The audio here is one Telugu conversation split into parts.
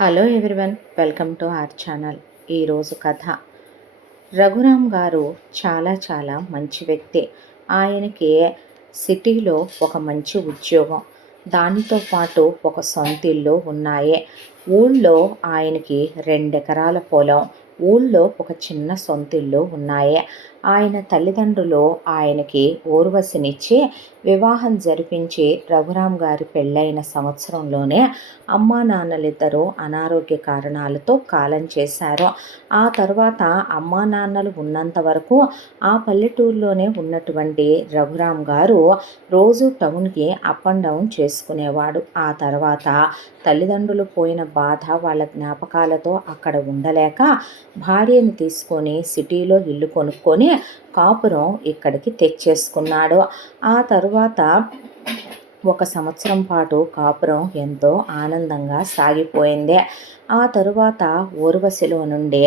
Hello everyone, welcome to our channel. ఈరోజు కథ. రఘురామ్ గారు చాలా మంచి వ్యక్తి. ఆయనకి సిటీలో ఒక మంచి ఉద్యోగం, దానితో పాటు ఒక సొంత ఇల్లు ఉన్నాయి. ఊళ్ళో ఆయనకి 2 ఎకరాల పొలం, ఊళ్ళో ఒక చిన్న సొంత ఇల్లు ఉన్నాయి. ఆయన తల్లిదండ్రులు ఆయనకి ఊర్వశినిచ్చి వివాహం జరిపించి రఘురామ్ గారి పెళ్ళైన సంవత్సరంలోనే అమ్మా నాన్నలిద్దరూ అనారోగ్య కారణాలతో కాలం చేశారు. ఆ తర్వాత అమ్మా నాన్నలు ఉన్నంత వరకు ఆ పల్లెటూరులోనే ఉన్నటువంటి రఘురామ్ గారు రోజు టౌన్కి అప్ అండ్ డౌన్ చేసుకునేవాడు. ఆ తర్వాత తల్లిదండ్రులు పోయిన బాధ, వాళ్ళ జ్ఞాపకాలతో అక్కడ ఉండలేక భార్యని తీసుకొని సిటీలో ఇల్లు కొనుక్కొని కాపురం ఇక్కడికి తెచ్చేసుకున్నాడు. ఆ తరువాత 1 సంవత్సరం పాటు కాపురం ఎంతో ఆనందంగా సాగిపోయింది. ఆ తరువాత ఊర్వశిలో నుండి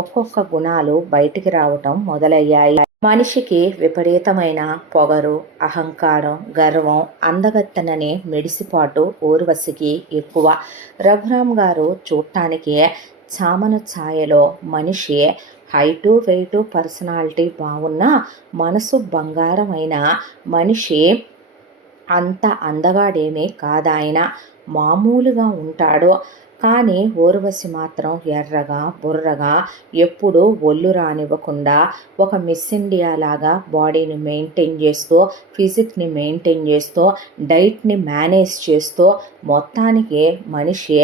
ఒక్కొక్క గుణాలు బయటికి రావటం మొదలయ్యాయి. మనిషికి విపరీతమైన పొగరు, అహంకారం, గర్వం, అందగత్తెననే మెడిసిపాటు ఊర్వశికి ఎక్కువ. రఘురామ్ గారు చూడటానికి చామన ఛాయలో మనిషి, హైటు వెయిటు పర్సనాలిటీ బాగున్న, మనసు బంగారమైన మనిషి. అంత అందగాడేమీ కాదాయన, మామూలుగా ఉంటాడు. కానీ ఊర్వశి మాత్రం ఎర్రగా బుర్రగా, ఎప్పుడూ ఒళ్ళు రానివ్వకుండా ఒక మిస్ ఇండియా లాగా బాడీని మెయింటైన్ చేస్తూ, ఫిజిక్ని మెయింటైన్ చేస్తూ, డైట్ని మేనేజ్ చేస్తూ, మొత్తానికి మనిషి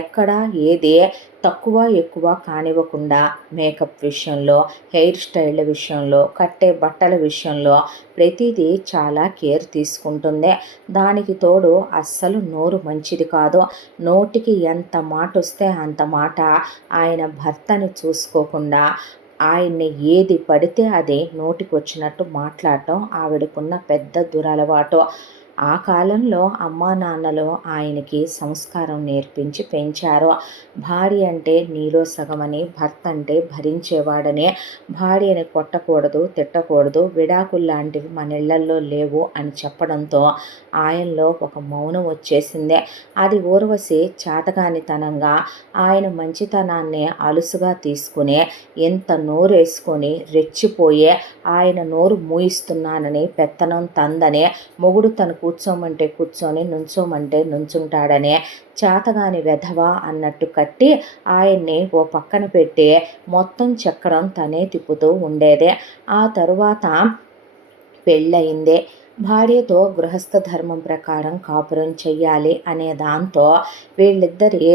ఎక్కడా ఏది తక్కువ ఎక్కువ కానివ్వకుండా మేకప్ విషయంలో, హెయిర్ స్టైళ్ళ విషయంలో, కట్టే బట్టల విషయంలో ప్రతిదీ చాలా కేర్ తీసుకుంటుంది. దానికి తోడు అస్సలు నోరు మంచిది కాదు. నోటికి ఎంత మాట వస్తే అంత మాట. ఆయన భర్తని చూసుకోకుండా ఆయన్ని ఏది పడితే అది నోటికొచ్చినట్టు మాట్లాడటం ఆవిడకున్న పెద్ద దురలవాటు. ఆ కాలంలో అమ్మా నాన్నలు ఆయనకి సంస్కారం నేర్పించి పెంచారు. భార్య అంటే నీలో సగమని, భర్త అంటే భరించేవాడని, భార్యని కొట్టకూడదు, తిట్టకూడదు, విడాకులు లాంటివి మన ఇళ్లల్లో లేవు అని చెప్పడంతో ఆయనలో ఒక మౌనం వచ్చేసింది. అది ఊర్వశి చేతగానితనంగా ఆయన మంచితనాన్ని అలుసుగా తీసుకుని ఎంత నోరేసుకొని రెచ్చిపోయే, ఆయన నోరు మూయిస్తున్నానని, పెత్తనం తందని, మొగుడు తను కూర్చోమంటే కూర్చొని, నుంచోమంటే నుంచుంటాడని, చేతగాని వెధవా అన్నట్టు కట్టి ఆయన్ని ఓ పక్కన పెట్టి మొత్తం చక్రం తనే తిప్పుతూ ఉండేదే. ఆ తరువాత పెళ్ళయిందే. భార్యతో గృహస్థ ధర్మం ప్రకారం కాపురం చెయ్యాలి అనే దాంతో వీళ్ళిద్దరి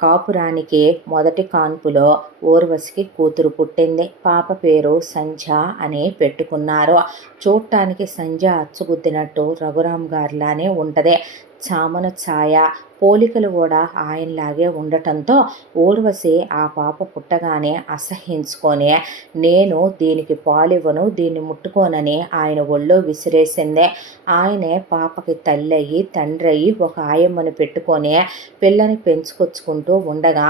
కాపురానికి మొదటి కాన్పులో ఊర్వశికి కూతురు పుట్టింది. పాప పేరు సంధ్య అని పెట్టుకున్నారు. చూడటానికి సంధ్య అచ్చుగుద్దినట్టు రఘురామ్ గారిలానే ఉంటుంది. చామన ఛాయ, పోలికలు కూడా ఆయనలాగే ఉండటంతో ఊర్వశి ఆ పాప పుట్టగానే అసహ్యించుకొని, నేను దీనికి పాలివ్వను, దీన్ని ముట్టుకోనని ఆయన ఒళ్ళో విసిరేసిందే. ఆయనే పాపకి తల్లయ్యి తండ్రయ్యి ఒక ఆయమ్మని పెట్టుకొని పిల్లని పెంచుకొచ్చుకుంటూ ఉండగా,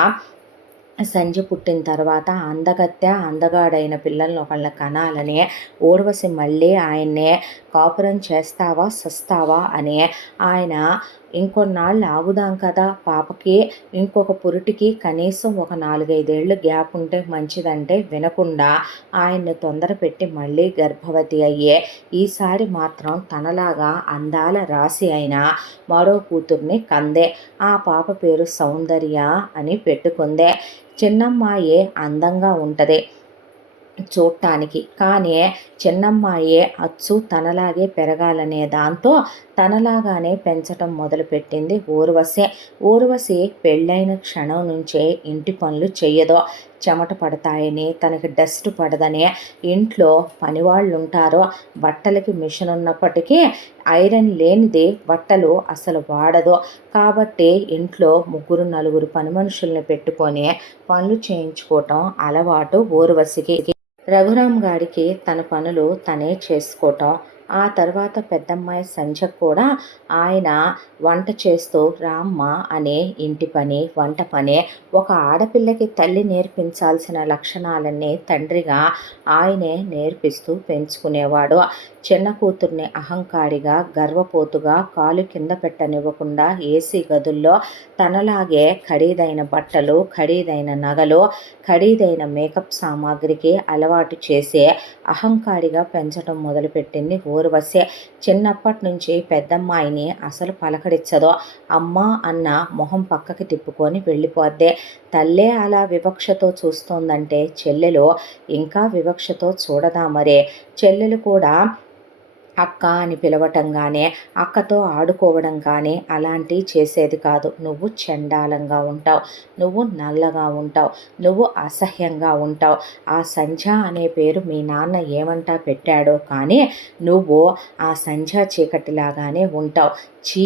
సంధ్య పుట్టిన తర్వాత అందగాడైన పిల్లల్ని ఒకళ్ళని కనాలని ఊర్వశి మళ్ళీ ఆయన్నే కాపురం చేస్తావా సస్తావా అని ఆయన ఇంకొన్నాళ్ళు ఆగుదాం కదా, పాపకి ఇంకొక పురిటికి కనీసం ఒక 4-5 ఏళ్ళు గ్యాప్ ఉంటే మంచిదంటే వినకుండా ఆయన్ని తొందర పెట్టి మళ్ళీ గర్భవతి అయ్యే ఈసారి మాత్రం తనలాగా అందాల రాశి అయిన మరో కూతుర్ని కందే. ఆ పాప పేరు సౌందర్య అని పెట్టుకుందే. చిన్నమ్మాయే అందంగా ఉంటుంది చూడటానికి, కానీ చిన్నమ్మాయే అచ్చు తనలాగే పెరగాలనే దాంతో తనలాగానే పెంచటం మొదలుపెట్టింది ఊర్వశి పెళ్ళైన క్షణం నుంచే ఇంటి పనులు చెయ్యదు. చెమట పడతాయని, తనకి డస్ట్ పడదని ఇంట్లో పనివాళ్ళు ఉంటారు. బట్టలకి మిషన్ ఉన్నప్పటికీ ఐరన్ లేనిది బట్టలు అసలు వాడదు. కాబట్టి ఇంట్లో 3-4 పని మనుషుల్ని పెట్టుకొని పనులు చేయించుకోవటం అలవాటు ఊర్వశికి. రఘురామ్ గారికి తన పనులు తనే చేసుకోవటం ఆ తర్వాత పెద్దమ్మాయి సంధ్య కూడా ఆయన వంట చేస్తూ రామ్మ అనే ఇంటి పని, వంట పని, ఒక ఆడపిల్లకి తల్లి నేర్పించాల్సిన లక్షణాలన్నీ తండ్రిగా ఆయనే నేర్పిస్తూ పెంచుకునేవాడు. చిన్న కూతుర్ని అహంకారిగా, గర్వపోతుగా, కాలు కింద పెట్టనివ్వకుండా ఏసీ గదుల్లో తనలాగే ఖరీదైన బట్టలు, ఖరీదైన నగలు, ఖరీదైన మేకప్ సామాగ్రికి అలవాటు చేసే అహంకారిగా పెంచడం మొదలుపెట్టింది ఊర్వశి. చిన్నప్పటి నుంచి పెద్దమ్మాయిని అసలు పలకరించదు. అమ్మ అన్న మొహం పక్కకి తిప్పుకొని వెళ్ళిపోద్ది. తల్లే అలా వివక్షతో చూస్తోందంటే చెల్లెలు ఇంకా వివక్షతో చూడదా మరి? చెల్లెలు కూడా అక్క అని పిలవటం కానీ, అక్కతో ఆడుకోవడం కానీ అలాంటివి చేసేది కాదు. నువ్వు చండాలంగా ఉంటావు, నువ్వు నల్లగా ఉంటావు, నువ్వు అసహ్యంగా ఉంటావు, ఆ సంధ్య అనే పేరు మీ నాన్న ఏమంటా పెట్టాడో కానీ నువ్వు ఆ సంధ్యా చీకటిలాగానే ఉంటావు. చీ,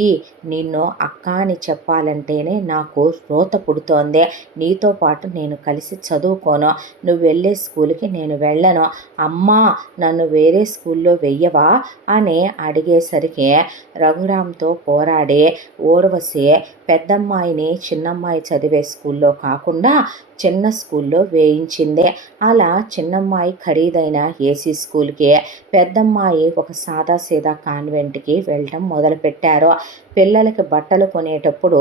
నిన్ను అక్క అని చెప్పాలంటేనే నాకు రోత పుడుతోంది. నీతో పాటు నేను కలిసి చదువుకోను, నువ్వు వెళ్ళే స్కూల్కి నేను వెళ్ళను. అమ్మా, నన్ను వేరే స్కూల్లో వెయ్యవా అని అడిగేసరికి రఘురామ్తో పోరాడి ఊర్వశి పెద్దమ్మాయిని చిన్నమ్మాయి చదివే స్కూల్లో కాకుండా చిన్న స్కూల్లో వేయించింది. అలా చిన్నమ్మాయి ఖరీదైన ఏసీ స్కూల్కి, పెద్దమ్మాయి ఒక సాదాసీదా కాన్వెంట్కి వెళ్ళటం మొదలుపెట్టారు. పిల్లలకి బట్టలు కొనేటప్పుడు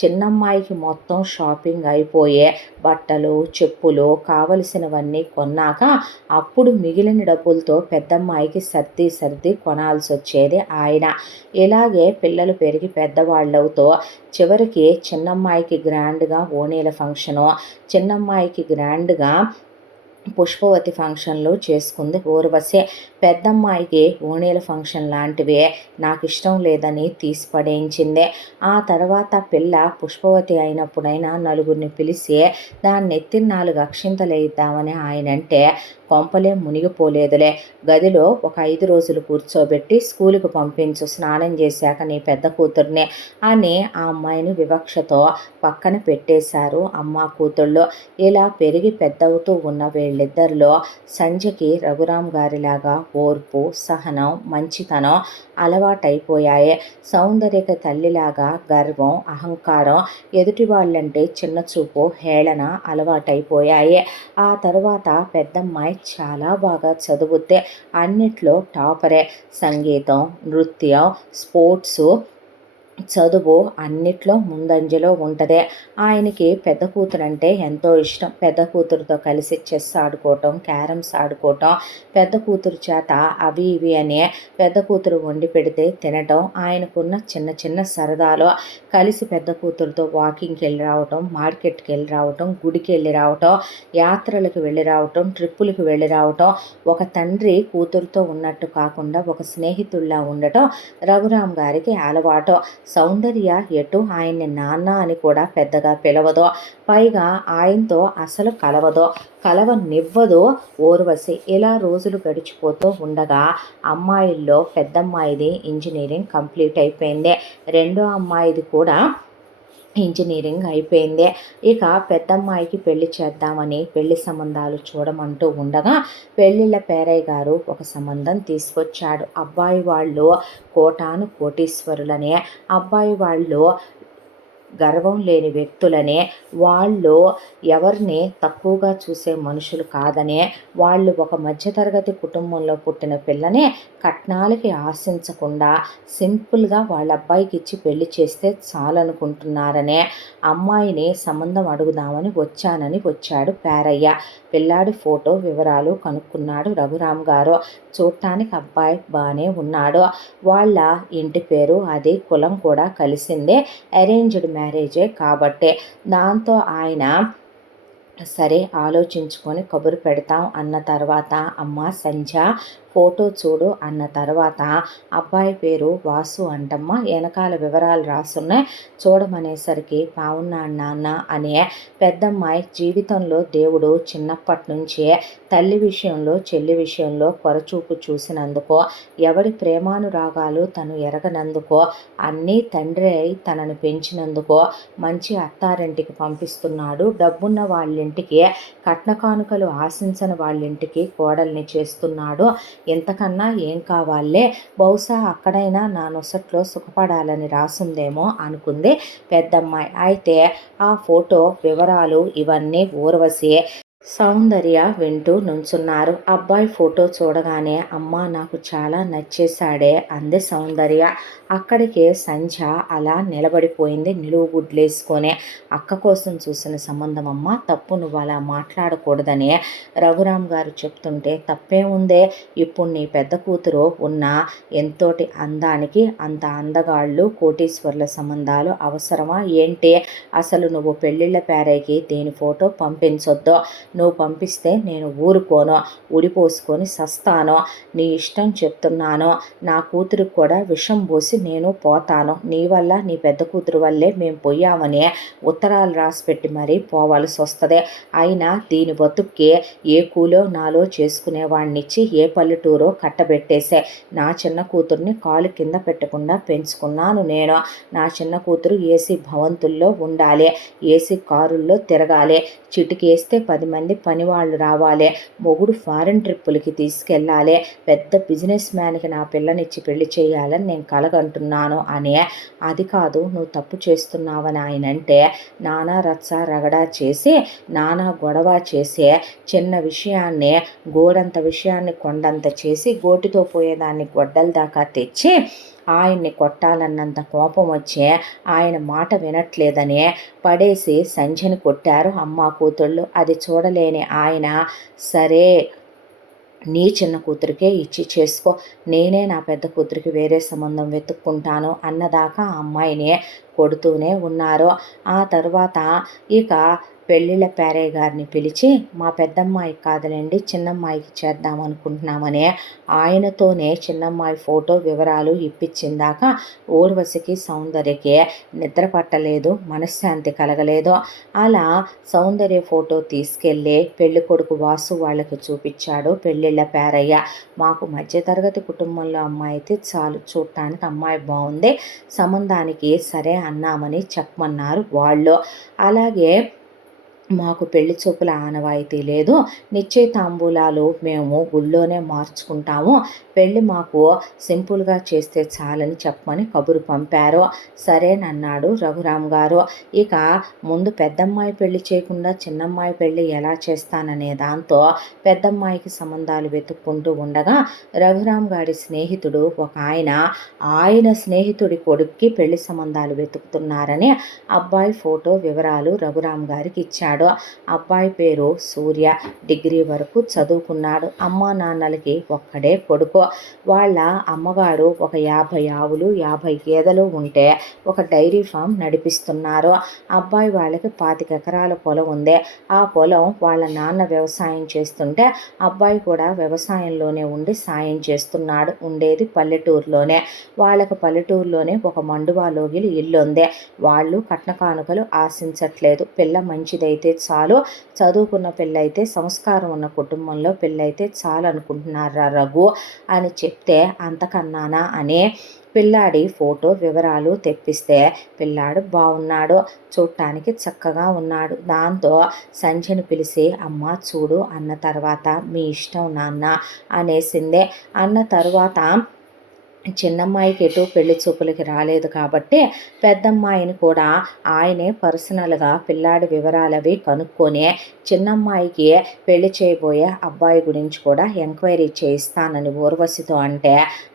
చిన్నమ్మాయికి మొత్తం షాపింగ్ అయిపోయే బట్టలు, చెప్పులు కావలసినవన్నీ కొన్నాక అప్పుడు మిగిలిన డబ్బులతో పెద్దమ్మాయికి సర్ది కొనాల్సి వచ్చేది ఆయన. ఇలాగే పిల్లలు పెరిగి పెద్దవాళ్ళవుతూ చివరికి చిన్నమ్మాయికి గ్రాండ్గా ఓణీల ఫంక్షను, చిన్నమ్మాయికి గ్రాండ్గా పుష్పవతి ఫంక్షన్లు చేసుకుంది ఊర్వశి. పెద్దమ్మాయికి ఓణీల ఫంక్షన్ లాంటివే నాకు ఇష్టం లేదని తీసి పడేయించింది. ఆ తర్వాత పిల్ల పుష్పవతి అయినప్పుడైనా నలుగురిని పిలిచి దాన్ని ఎత్తి 4 అక్షింతలు వేయిద్దామని ఆయనంటే కొంపలే మునిగిపోలేదులే. గదిలో ఒక 5 రోజులు కూర్చోబెట్టి స్కూలుకు పంపించు, స్నానం చేశాక నీ పెద్ద కూతుర్ని అని ఆ అమ్మాయిని వివక్షతో పక్కన పెట్టేశారు అమ్మ కూతుళ్ళు. ఇలా పెరిగి పెద్దవుతూ ఉన్న వీళ్ళిద్దరిలో సంధ్యకి రఘురామ్ గారిలాగా ఓర్పు, సహనం, మంచితనం అలవాటైపోయాయి. సౌందర్యక తల్లిలాగా గర్వం, అహంకారం, ఎదుటి వాళ్ళంటే చిన్నచూపు, హేళన అలవాటైపోయాయి. ఆ తర్వాత పెద్దమ్మాయి చాలా బాగా చదువుతే, అన్నిట్లో టాపరే. సంగీతం, నృత్యం, స్పోర్ట్సు, చదువు అన్నిట్లో ముందంజలో ఉంటుంది. ఆయనకి పెద్ద కూతురు అంటే ఎంతో ఇష్టం. పెద్ద కూతురుతో కలిసి చెస్ ఆడుకోవటం, క్యారమ్స్ ఆడుకోవటం, పెద్ద కూతురు చేత అవి ఇవి అని పెద్ద కూతురు వండి పెడితే తినటం ఆయనకున్న చిన్న చిన్న సరదాలు. కలిసి పెద్ద కూతురుతో వాకింగ్కి వెళ్ళి రావటం, మార్కెట్కి వెళ్ళి రావటం, గుడికి వెళ్ళి రావటం, యాత్రలకు వెళ్ళి రావటం, ట్రిప్పులకు వెళ్ళి రావటం, ఒక తండ్రి కూతురుతో ఉన్నట్టు కాకుండా ఒక స్నేహితుల్లా ఉండటం రఘురామ్ గారికి అలవాటు. సౌందర్య ఎటు ఆయన్ని నాన్న అని కూడా పెద్దగా పిలవదు. పైగా ఆయనతో అసలు కలవనివ్వదు ఊర్వశి. ఇలా రోజులు గడిచిపోతూ ఉండగా అమ్మాయిల్లో పెద్దమ్మాయిది ఇంజనీరింగ్ కంప్లీట్ అయిపోయింది. రెండో అమ్మాయిది కూడా ఇంజనీరింగ్ అయిపోయింది. ఇక పెద్దమ్మాయికి పెళ్లి చేద్దామని పెళ్లి సంబంధాలు చూడమంటూ ఉండగా పెళ్ళిళ్ళ పేరయ్య గారు ఒక సంబంధం తీసుకొచ్చాడు. అబ్బాయి వాళ్ళు కోటాను కోటీశ్వరులనే, అబ్బాయి వాళ్ళు గర్వం లేని వ్యక్తులనే, వాళ్ళు ఎవరిని తక్కువగా చూసే మనుషులు కాదనే, వాళ్ళు ఒక మధ్యతరగతి కుటుంబంలో పుట్టిన పిల్లనే కట్నాలకి ఆశించకుండా సింపుల్గా వాళ్ళ అబ్బాయికి ఇచ్చి పెళ్లి చేస్తే చాలనుకుంటున్నారనే అమ్మాయిని సంబంధం అడుగుదామని వచ్చాడు పేరయ్య. పిల్లాడి ఫోటో వివరాలు కనుక్కున్నాడు రఘురామ్ గారు. చూడటానికి అబ్బాయి బాగానే ఉన్నాడు. వాళ్ళ ఇంటి పేరు అది, కులం కూడా కలిసిందే. అరేంజ్డ్ మ్యారేజే కాబట్టే. దాంతో ఆయన సరే ఆలోచించుకొని కబురు పెడతాం అన్న తర్వాత, అమ్మ సంధ్య ఫోటో చూడు అన్న తర్వాత, అబ్బాయి పేరు వాసు అంటమ్మా, వెనకాల వివరాలు రాసున్నాయి చూడమనేసరికి బాగున్నాడు నాన్న అనే పెద్దమ్మాయి జీవితంలో దేవుడు చిన్నప్పటి నుంచే తల్లి విషయంలో, చెల్లి విషయంలో కొరచూపు చూసినందుకో, ఎవరి ప్రేమానురాగాలు తను ఎరగనందుకో, అన్నీ తండ్రి అయి తనను పెంచినందుకో మంచి అత్తారింటికి పంపిస్తున్నాడు. డబ్బున్న వాళ్ళింటికి, కట్న కానుకలు ఆశించని వాళ్ళింటికి కోడల్ని చేస్తున్నాడు. ఇంతకన్నా ఏం కావాలే, బహుశా అక్కడైనా నా నొసట్లో సుఖపడాలని రాసుందేమో అనుకుంది పెద్దమ్మాయి. అయితే ఆ ఫోటో వివరాలు ఇవన్నీ ఊర్వశి, సౌందర్య వింటూ నుంచున్నారు. అబ్బాయి ఫోటో చూడగానే అమ్మ నాకు చాలా నచ్చేశాడే అంది సౌందర్య. అక్కడికే సంధ్య అలా నిలబడిపోయింది నిలువు గుడ్లేసుకొని. అక్క కోసం చూసిన సంబంధం అమ్మ, తప్పు నువ్వు అలా మాట్లాడకూడదని రఘురామ్ గారు చెప్తుంటే తప్పే ఉందే. ఇప్పుడు నీ పెద్ద కూతురు ఉన్న ఎంతోటి అందానికి అంత అందగాళ్ళు కోటీశ్వర్ల సంబంధాలు అవసరమా ఏంటి? అసలు నువ్వు పెళ్ళిళ్ళ పేరైకి దీని ఫోటో పంపించొద్దు. నువ్వు పంపిస్తే నేను ఊరుకోను, ఉడిపోసుకొని సస్తాను. నీ ఇష్టం చెప్తున్నాను. నా కూతురికి కూడా విషం పోసి నేను పోతాను. నీ వల్ల నీ పెద్ద కూతురు వల్లే మేము పోయామని ఉత్తరాలు రాసిపెట్టి మరీ పోవాల్సి వస్తుంది. అయినా దీని బతుక్కి ఏ కూలో నాలో చేసుకునేవాడినిచ్చి ఏ పల్లెటూరో కట్టబెట్టేసే. నా చిన్న కూతుర్ని కాలు కింద పెట్టకుండా పెంచుకున్నాను నేను. నా చిన్న కూతురు ఏసీ భవంతుల్లో ఉండాలి, ఏసీ కారుల్లో తిరగాలి, చిటికేస్తే 10 మంది పనివాళ్ళు రావాలి, మొగుడు ఫారిన్ ట్రిప్పులకి తీసుకెళ్ళాలి, పెద్ద బిజినెస్ మ్యాన్కి నా పిల్లనిచ్చి పెళ్లి చేయాలని నేను కలగంటున్నాను అని. అది కాదు నువ్వు తప్పు చేస్తున్నావని ఆయనంటే నానా రచ్చ రగడా చేసి నానా గొడవ చేసి చిన్న విషయాన్ని గోడంత విషయాన్ని కొండంత చేసి గోటితో పోయేదాన్ని గొడ్డల దాకా తెచ్చి ఆయన్ని కొట్టాలన్నంత కోపం వచ్చి ఆయన మాట వినట్లేదని పడేసి సంధ్యని కొట్టారు అమ్మ కూతుళ్ళు. అది చూడలేని ఆయన, సరే నీ చిన్న కూతురికే ఇచ్చి చేసుకో, నేనే నా పెద్ద కూతురికి వేరే సంబంధం వెతుక్కుంటాను అన్నదాకా ఆ అమ్మాయిని కొడుతూనే ఉన్నారు. ఆ తరువాత ఇక పెళ్ళిళ్ళ పేరయ్య గారిని పిలిచి మా పెద్దమ్మాయికి కాదులేండి చిన్నమ్మాయికి చేద్దాం అనుకుంటున్నామని ఆయనతోనే చిన్నమ్మాయి ఫోటో వివరాలు ఇప్పించిందాక ఊర్వశికి సౌందర్యకి నిద్ర పట్టలేదు, మనశ్శాంతి కలగలేదు. అలా సౌందర్య ఫోటో తీసుకెళ్ళి పెళ్లి కొడుకు వాసు వాళ్ళకి చూపించాడు పెళ్ళిళ్ళ పేరయ్య. మాకు మధ్యతరగతి కుటుంబంలో అమ్మాయి అయితే చాలు, చూడటానికి అమ్మాయి బాగుంది, సంబంధానికి సరే అన్నామని చెప్పమన్నారు వాళ్ళు. అలాగే మాకు పెళ్లి చూపుల ఆనవాయితీ లేదు, నిశ్చయితాంబూలాలు మేము గుళ్ళోనే మార్చుకుంటాము, పెళ్ళి మాకు సింపుల్గా చేస్తే చాలని చెప్పమని కబురు పంపారు. సరేనన్నాడు రఘురామ్ గారు. ఇక ముందు పెద్దమ్మాయి పెళ్లి చేయకుండా చిన్నమ్మాయి పెళ్లి ఎలా చేస్తాననే దాంతో పెద్దమ్మాయికి సంబంధాలు వెతుక్కుంటూ ఉండగా రఘురామ్ గారి స్నేహితుడు ఒక ఆయన స్నేహితుడి కొడుక్కి పెళ్లి సంబంధాలు వెతుకుతున్నారని అబ్బాయి ఫోటో వివరాలు రఘురామ్ గారికి ఇచ్చాడు. అబ్బాయి పేరు సూర్య, డిగ్రీ వరకు చదువుకున్నాడు. అమ్మా నాన్నలకి ఒక్కడే కొడుకు. వాళ్ళ అమ్మగారు ఒక 50 ఆవులు 50 గేదెలు ఉంటే ఒక డైరీ ఫామ్ నడిపిస్తున్నారు. అబ్బాయి వాళ్ళకి 25 ఎకరాల పొలం ఉంది. ఆ పొలం వాళ్ళ నాన్న వ్యవసాయం చేస్తుంటే అబ్బాయి కూడా వ్యవసాయంలోనే ఉండి సాయం చేస్తున్నాడు. ఉండేది పల్లెటూరులోనే. వాళ్ళకు పల్లెటూరులోనే ఒక మండువాలోగిలి ఇల్లు ఉంది. వాళ్ళు కట్న కానుకలు ఆశించట్లేదు. పిల్ల మంచిదైతే చాలు, చదువుకున్న పెళ్ళైతే సంస్కారం ఉన్న కుటుంబంలో పెళ్ళైతే చాలు అనుకుంటున్నారా రఘు అని చెప్తే అంతకన్నానా అని పిల్లాడి ఫోటో వివరాలు తెప్పిస్తే పిల్లాడు బాగున్నాడు, చూడటానికి చక్కగా ఉన్నాడు. దాంతో సంధ్యను పిలిచి అమ్మ చూడు అన్న తర్వాత మీ ఇష్టం నాన్న అనేసిందే. అన్న తర్వాత చిన్నమ్మాయికి ఎటు పెళ్లి చూపులకి రాలేదు కాబట్టి పెద్దమ్మాయిని కూడా ఆయనే పర్సనల్గా పిల్లాడి వివరాలవి కనుక్కొని చిన్నమ్మాయికి పెళ్లి చేయబోయే అబ్బాయి గురించి కూడా ఎంక్వైరీ చేయిస్తానని ఊర్వశితో అంటే,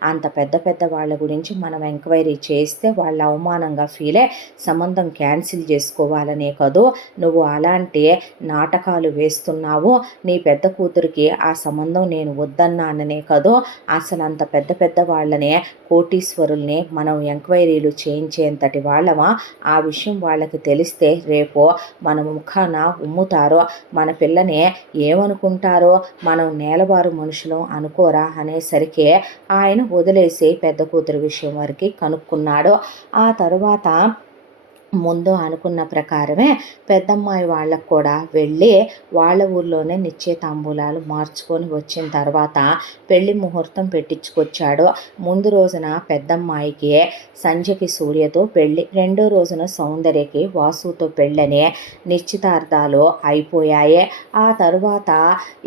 అంత పెద్ద పెద్ద వాళ్ళ గురించి మనం ఎంక్వైరీ చేస్తే వాళ్ళ అవమానంగా ఫీలే సంబంధం క్యాన్సిల్ చేసుకోవాలనే కదూ నువ్వు అలాంటి నాటకాలు వేస్తున్నావు. నీ పెద్ద కూతురికి ఆ సంబంధం నేను వద్దన్నాననే కదూ అసలు అంత పెద్ద పెద్ద వాళ్ళనే కోటీశ్వరుల్ని మనం ఎంక్వైరీలు చేయించేంతటి వాళ్ళమా? ఆ విషయం వాళ్ళకి తెలిస్తే రేపు మన ముఖాన ఉమ్ముతారో, మన పిల్లని ఏమనుకుంటారో, మనం నేలబారు మనుషులు అనుకోరా అనేసరికి ఆయన వదిలేసి పెద్ద కూతురు విషయం వరకు కనుక్కున్నాడు. ఆ తరువాత ముందు అనుకున్న ప్రకారమే పెద్దమ్మాయి వాళ్ళకు కూడా వెళ్ళి వాళ్ళ ఊర్లోనే నిశ్చయితాంబూలాలు మార్చుకొని వచ్చిన తర్వాత పెళ్లి ముహూర్తం పెట్టించుకొచ్చాడు. ముందు రోజున పెద్దమ్మాయికి సంధ్యకి సూర్యతో పెళ్ళి, రెండో రోజున సౌందర్యకి వాసుతో పెళ్ళని నిశ్చితార్థాలు అయిపోయాయి. ఆ తరువాత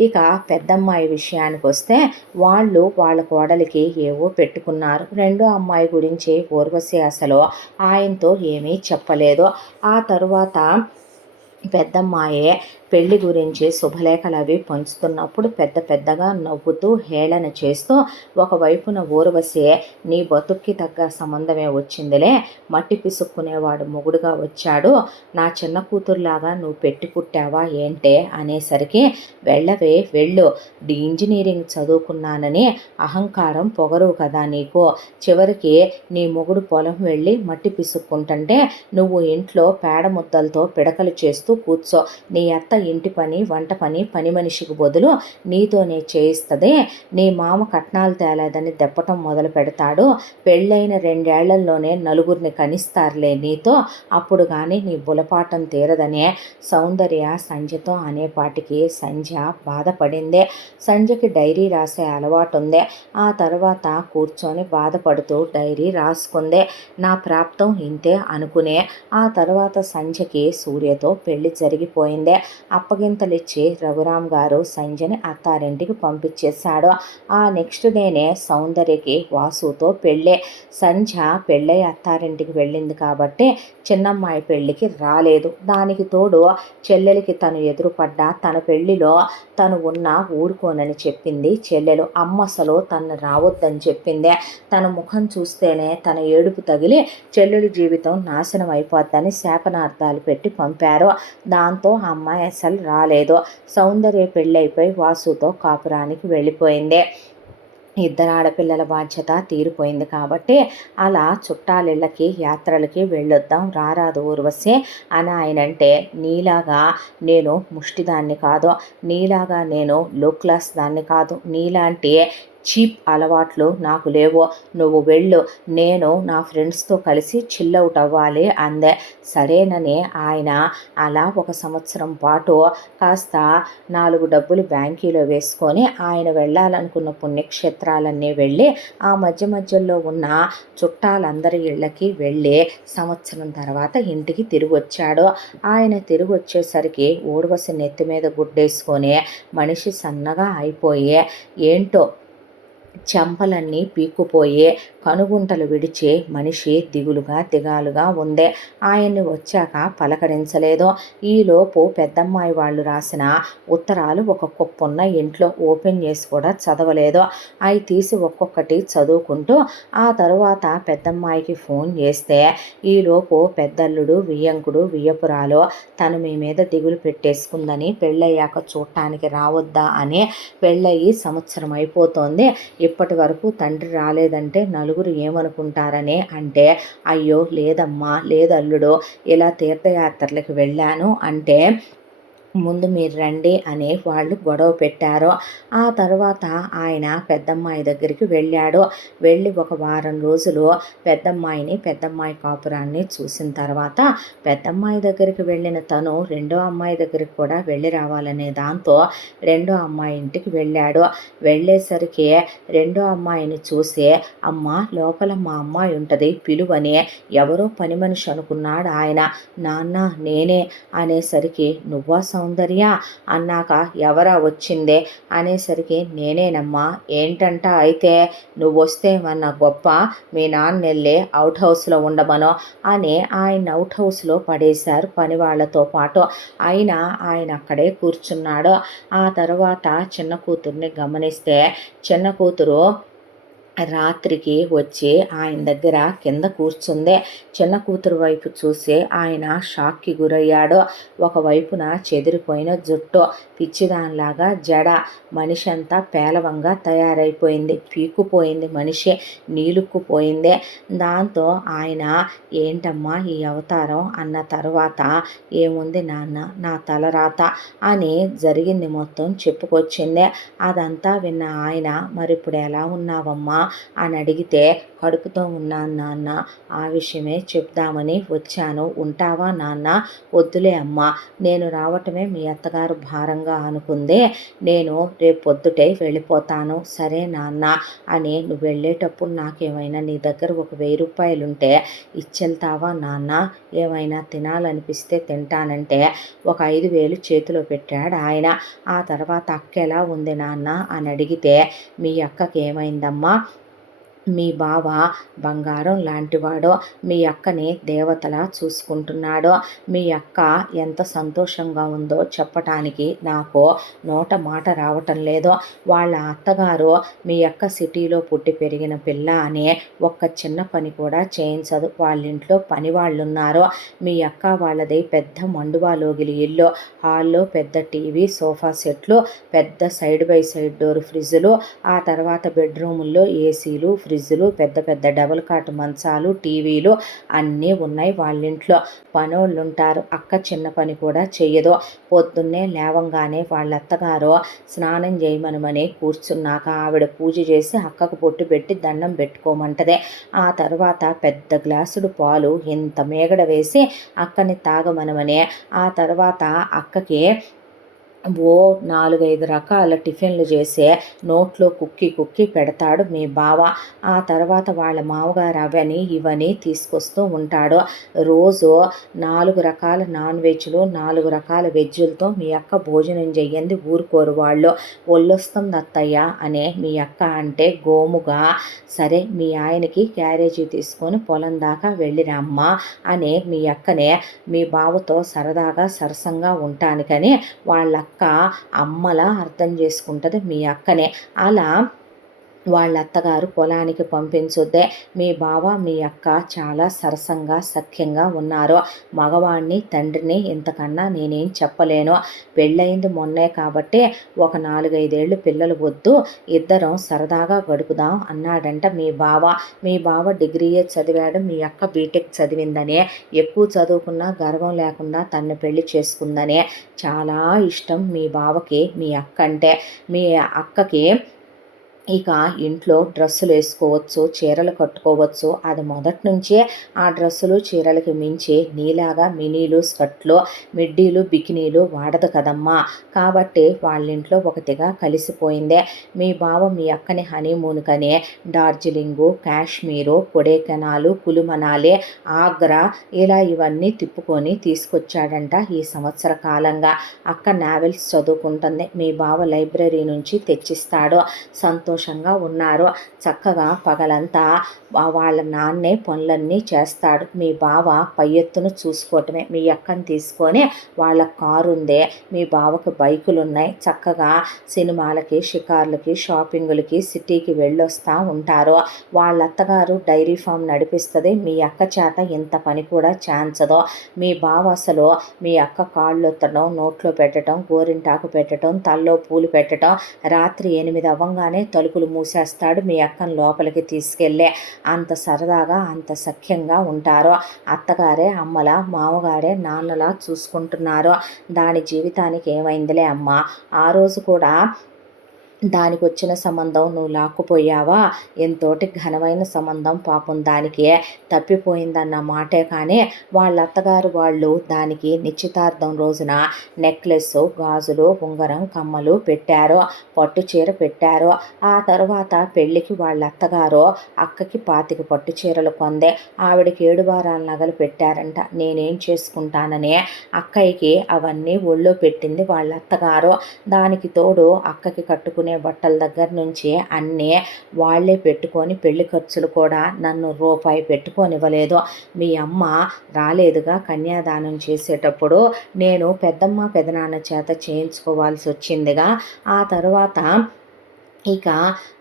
ఇక పెద్దమ్మాయి విషయానికి వస్తే వాళ్ళు వాళ్ళ కోడలికి ఏవో పెట్టుకున్నారు. రెండో అమ్మాయి గురించి ఊర్వశి అసలు ఆయనతో ఏమీ చెప్పలేదు. ఆ తరువాత పెద్దమ్మాయే పెళ్లి గురించి శుభలేఖలు అవి పంచుతున్నప్పుడు పెద్ద పెద్దగా నవ్వుతూ హేళన చేస్తూ ఒకవైపున ఊర్వశి, నీ బతుక్కి తగ్గ సంబంధమే వచ్చిందిలే, మట్టి పిసుక్కునేవాడు మొగుడుగా వచ్చాడు, నా చిన్న కూతురులాగా నువ్వు పెట్టి పుట్టావా ఏంటే అనేసరికి, వెళ్ళవే వెళ్ళు, ఇంజనీరింగ్ చదువుకున్నానని అహంకారం పొగరు కదా నీకు, చివరికి నీ మొగుడు పొలం వెళ్ళి మట్టి పిసుక్కుంటుంటే నువ్వు ఇంట్లో పేడ ముద్దలతో పిడకలు చేస్తూ కూర్చో, నీ అత్త ఇంటి పని వంట పని పని మనిషికి బదులు నీతోనే చేయిస్తుంది, నీ మామ కట్నాలు తేలేదని దెప్పటం మొదలు పెడతాడు, పెళ్ళైన 2 ఏళ్లలోనే నలుగురిని కనిస్తారులే నీతో, అప్పుడు కానీ నీ బులపాటం తీరదనే సౌందర్య సంధ్యతో అనేపాటికి సంధ్య బాధపడింది. సంధ్యకి డైరీ రాసే అలవాటు ఉంది. ఆ తర్వాత కూర్చొని బాధపడుతూ డైరీ రాసుకుంది. నా ప్రాప్తం ఇంతే అనుకునే ఆ తర్వాత సంధ్యకి సూర్యతో పెళ్లి జరిగిపోయింది. అప్పగింతలిచ్చి రఘురాం గారు సంధ్యని అత్తారింటికి పంపించేశాడు. ఆ నెక్స్ట్ డేనే సౌందర్యకి వాసుతో పెళ్ళి. సంధ్య పెళ్ళై అత్తారింటికి వెళ్ళింది కాబట్టి చిన్నమ్మాయి పెళ్ళికి రాలేదు. దానికి తోడు చెల్లెలికి తను ఎదురుపడ్డా తన పెళ్లిలో తను ఉన్నా ఊరుకోనని చెప్పింది చెల్లెలు. అమ్మ అసలు తను రావద్దని చెప్పింది. తన ముఖం చూస్తేనే తన ఏడుపు తగిలి చెల్లెలి జీవితం నాశనం అయిపోద్దని శాపనార్థాలు పెట్టి పంపారు. దాంతో అమ్మాయి అసలు రాలేదు. సౌందర్య పెళ్ళైపోయి వాసుతో కాపురానికి వెళ్ళిపోయింది. ఇద్దరు ఆడపిల్లల బాధ్యత తీరిపోయింది కాబట్టి అలా చుట్టాలిళ్ళకి యాత్రలకి వెళ్ళొద్దాం రారాదు ఊర్వశి అని ఆయనంటే, నీలాగా నేను ముష్టిదాన్ని కాదు, నీలాగా నేను లో క్లాస్ దాన్ని కాదు, నీలాంటి చీప్ అలవాట్లు నాకు లేవు, నువ్వు వెళ్ళు, నేను నా ఫ్రెండ్స్తో కలిసి చిల్అవుట్ అవ్వాలి అందే. సరేనని ఆయన అలా 1 సంవత్సరం పాటు కాస్త 4 డబ్బులు బ్యాంకీలో వేసుకొని ఆయన వెళ్ళాలనుకున్న పుణ్యక్షేత్రాలన్నీ వెళ్ళి ఆ మధ్య మధ్యలో ఉన్న చుట్టాలందరి ఇళ్ళకి వెళ్ళి సంవత్సరం తర్వాత ఇంటికి తిరిగి వచ్చాడు. ఆయన తిరిగి వచ్చేసరికి ఊర్వశి నెత్తి మీద గుడ్డేసుకొని మనిషి సన్నగా అయిపోయి, ఏంటో చెంపలన్నీ పీక్కుపోయి కనుగుంటలు విడిచే మనిషి దిగాలుగా ఉంది. ఆయన్ని వచ్చాక పలకరించలేదు. ఈలోపు పెద్దమ్మాయి వాళ్ళు రాసిన ఉత్తరాలు ఒక కుప్పున్న ఇంట్లో ఓపెన్ చేసి కూడా చదవలేదు. అవి తీసి ఒక్కొక్కటి చదువుకుంటూ ఆ తరువాత పెద్దమ్మాయికి ఫోన్ చేస్తే, ఈలోపు పెద్దల్లుడు వియ్యంకుడు వియ్యపురాలు తను మీ మీద దిగులు పెట్టేసుకుందని పెళ్ళయ్యాక చూడటానికి రావద్దా అని, పెళ్ళయి సంవత్సరం అయిపోతోంది, ఇప్పటి వరకు తండ్రి రాలేదంటే నలుగురు ఏమనుకుంటారని అంటే, అయ్యో లేదమ్మా లేదల్లుడు, ఇలా తీర్థయాత్రలకు వెళ్ళాను అంటే ముందు మీరు రండి అని వాళ్ళు గొడవ పెట్టారు. ఆ తర్వాత ఆయన పెద్దమ్మాయి దగ్గరికి వెళ్ళాడు. వెళ్ళి 1 వారం రోజులు పెద్దమ్మాయి కాపురాన్ని చూసిన తర్వాత పెద్దమ్మాయి దగ్గరికి వెళ్ళిన తను రెండో అమ్మాయి దగ్గరికి కూడా వెళ్ళి రావాలనే దాంతో రెండో అమ్మాయి ఇంటికి వెళ్ళాడు. వెళ్ళేసరికి రెండో అమ్మాయిని చూసి, అమ్మ లోపల మా అమ్మాయి ఉంటుంది పిలువని ఎవరో పని మనిషి అనుకున్నాడు ఆయన. నాన్న నేనే అనేసరికి, నువ్వా సౌందర్య అన్నాక, ఎవరా వచ్చిందే అనేసరికి, నేనేనమ్మా, ఏంటంట అయితే, నువ్వు వస్తే ఏమన్నా గొప్ప, మీ నాన్న వెళ్ళి అవుట్ హౌస్లో ఉండమను అని ఆయన అవుట్ హౌస్లో పడేశారు పని వాళ్ళతో పాటు. అయినా ఆయన అక్కడే కూర్చున్నాడు. ఆ తర్వాత చిన్న కూతుర్ని గమనిస్తే చిన్న కూతురు రాత్రికి వచ్చి ఆయన దగ్గర కింద కూర్చుంది. చిన్న కూతురు వైపు చూసి ఆయన షాక్కి గురయ్యాడు. ఒకవైపున చెదిరిపోయిన జుట్టు, పిచ్చిదానిలాగా జడ, మనిషి అంతా పేలవంగా తయారైపోయింది, పీక్కుపోయింది మనిషి, నీలుక్కుపోయింది. దాంతో ఆయన, ఏంటమ్మా ఈ అవతారం అన్న తర్వాత, ఏముంది నాన్న నా తలరాత అని జరిగింది మొత్తం చెప్పుకొచ్చింది. అదంతా విన్న ఆయన, మరిప్పుడు ఎలా ఉన్నావమ్మా అని అడిగితే, కడుపుతో ఉన్నాను నాన్న, ఆ విషయమే చెప్దామని వచ్చాను. ఉంటావా నాన్న? వద్దులే అమ్మా, నేను రావటమే మీ అత్తగారు భారంగా అనుకుందే. నేను రేపు పొద్దుటే వెళ్ళిపోతాను. సరే నాన్న అని నువ్వు వెళ్ళేటప్పుడు నాకేమైనా నీ దగ్గర ఒక 1000 రూపాయలుంటే ఇచ్చెళ్తావా నాన్న? ఏమైనా తినాలనిపిస్తే తింటానంటే ఒక 5,000 చేతిలో పెట్టాడు ఆయన. ఆ తర్వాత అక్క ఎలా ఉంది నాన్న అని అడిగితే, మీ అక్కకి ఏమైందమ్మా, మీ బావ బంగారం లాంటివాడో, మీ అక్కని దేవతలా చూసుకుంటున్నాడో, మీ అక్క ఎంత సంతోషంగా ఉందో చెప్పటానికి నాకు నోట మాట రావటం లేదో. వాళ్ళ అత్తగారు మీ అక్క సిటీలో పుట్టి పెరిగిన పిల్ల అని ఒక్క చిన్న పని కూడా చేయించదు. వాళ్ళ ఇంట్లో పని వాళ్ళు ఉన్నారు. మీ అక్క వాళ్ళది పెద్ద మండువాలోగిలి ఇల్లు. హాల్లో పెద్ద టీవీ, సోఫా సెట్లు, పెద్ద సైడ్ బై సైడ్ డోర్ ఫ్రిడ్జులు, ఆ తర్వాత బెడ్రూముల్లో ఏసీలు, ఫ్రిడ్జులు, పెద్ద పెద్ద డబుల్ కాట్ మంచాలు, టీవీలు అన్నీ ఉన్నాయి వాళ్ళింట్లో. పనోళ్ళు ఉంటారు. అక్క చిన్న పని కూడా చెయ్యదు. పొద్దున్నే లేవంగానే వాళ్ళ అత్తగారు స్నానం చేయమనమని కూర్చున్నాక ఆవిడ పూజ చేసి అక్కకు పొట్టు పెట్టి దండం పెట్టుకోమంటదే. ఆ తర్వాత పెద్ద గ్లాసుడు పాలు ఇంత మేగడ వేసి అక్కని తాగమనమని, ఆ తర్వాత అక్కకి ఓ 4-5 రకాల టిఫిన్లు చేసే నోట్లో కుక్కి కుక్కి పెడతాడు మీ బావ. ఆ తర్వాత వాళ్ళ మామగారు అవని ఇవని తీసుకొస్తూ ఉంటాడు. రోజు 4 రకాల నాన్ వెజ్లు, 4 రకాల వెజ్జులతో మీ అక్క భోజనం చెయ్యంది ఊరుకోరు వాళ్ళు. ఒళ్ళొస్తుంది అత్తయ్య అనే మీ అక్క అంటే గోముగా, సరే మీ ఆయనకి క్యారేజీ తీసుకొని పొలం దాకా వెళ్ళిరమ్మా అని మీ అక్కనే మీ బావతో సరదాగా సరసంగా ఉంటానికని వాళ్ళ అమ్మలా అర్థం చేసుకుంటుంది మీ అక్కనే. అలా వాళ్ళ అత్తగారు పొలానికి పంపించుద్దే. మీ బావ మీ అక్క చాలా సరసంగా సఖ్యంగా ఉన్నారు. మగవాణ్ణి తండ్రిని ఇంతకన్నా నేనేం చెప్పలేను. పెళ్ళయింది మొన్నే కాబట్టి ఒక 4-5 ఏళ్ళు పిల్లలు వద్దు, ఇద్దరం సరదాగా గడుపుదాం అన్నాడంట మీ బావ. మీ బావ డిగ్రీయే చదివాడు, మీ అక్క బీటెక్ చదివిందనే, ఎక్కువ చదువుకున్నా గర్వం లేకుండా తన్ను పెళ్లి చేసుకుందనే. చాలా ఇష్టం మీ బావకి మీ అక్క అంటే. మీ అక్కకి ఇక ఇంట్లో డ్రెస్సులు వేసుకోవచ్చు, చీరలు కట్టుకోవచ్చు. అది మొదటి నుంచే ఆ డ్రెస్సులు చీరలకి మించి నీలాగా మినీలు, స్కర్ట్లు, మిడ్డీలు, బికినీలు వాడదు కదమ్మా. కాబట్టి వాళ్ళింట్లో ఒకటిగా కలిసిపోయిందే. మీ బావ మీ అక్కని హనీమూన్కని డార్జిలింగు, కాశ్మీరు, కొడైకెనాలు, కులుమనాలి, ఆగ్రా ఇలా ఇవన్నీ తిప్పుకొని తీసుకొచ్చాడంట ఈ సంవత్సర కాలంగా. అక్క నావెల్స్ చదువుకుంటుంది, మీ బావ లైబ్రరీ నుంచి తెచ్చిస్తాడు. సంతోషంగా ఉన్నారు. చక్కగా పగలంతా వాళ్ళ నాన్నే పనులన్నీ చేస్తాడు. మీ బావ పై ఎత్తున చూసుకోవటమే. మీ అక్కని తీసుకొని వాళ్ళ కారు ఉందే, మీ బావకు బైకులు ఉన్నాయి. చక్కగా సినిమాలకి, షికార్లకి, షాపింగులకి, సిటీకి వెళ్ళొస్తూ ఉంటారు. వాళ్ళ అత్తగారు డైరీ ఫామ్ నడిపిస్తుంది. మీ అక్క చేత ఇంత పని కూడా చేయించదు. మీ బావ అసలు మీ అక్క కాళ్ళు ఎత్తడం, నోట్లో పెట్టడం, గోరింటాకు పెట్టడం, తల్లో పూలు పెట్టడం, రాత్రి 8 అవ్వంగానే తలుపులు మూసేస్తాడు మీ అక్కను లోపలికి తీసుకెళ్ళే. అంత సరదాగా అంత సఖ్యంగా ఉంటారు. అత్తగారే అమ్మలా, మామగారే నాన్నలా చూసుకుంటున్నారు. దాని జీవితానికి ఏమైందిలే అమ్మ. ఆ రోజు కూడా దానికి వచ్చిన సంబంధం నువ్వు లాక్కుపోయావా, ఎంతోటి ఘనమైన సంబంధం, పాపం దానికే తప్పిపోయిందన్న మాటే. కానీ వాళ్ళ అత్తగారు వాళ్ళు దానికి నిశ్చితార్థం రోజున నెక్లెస్, గాజులు, ఉంగరం, కమ్మలు పెట్టారు, పట్టు చీర పెట్టారు. ఆ తర్వాత పెళ్ళికి వాళ్ళ అత్తగారు అక్కకి 25 పట్టు చీరలు కొందే. ఆవిడకి 7 వారాల నగలు పెట్టారంట. నేనేం చేసుకుంటానని అక్కయ్యకి అవన్నీ ఒళ్ళో పెట్టింది వాళ్ళ అత్తగారు. దానికి తోడు అక్కకి కట్టుకునే బట్టల దగ్గర నుంచి అన్నీ వాళ్లే పెట్టుకొని పెళ్లి ఖర్చులు కూడా నన్ను రూపాయి పెట్టుకోనివ్వలేదు. మీ అమ్మ రాలేదుగా కన్యాదానం చేసేటప్పుడు, నేను పెద్దమ్మ పెదనాన్న చేత చేయించుకోవాల్సి వచ్చిందిగా. ఆ తర్వాత ఇక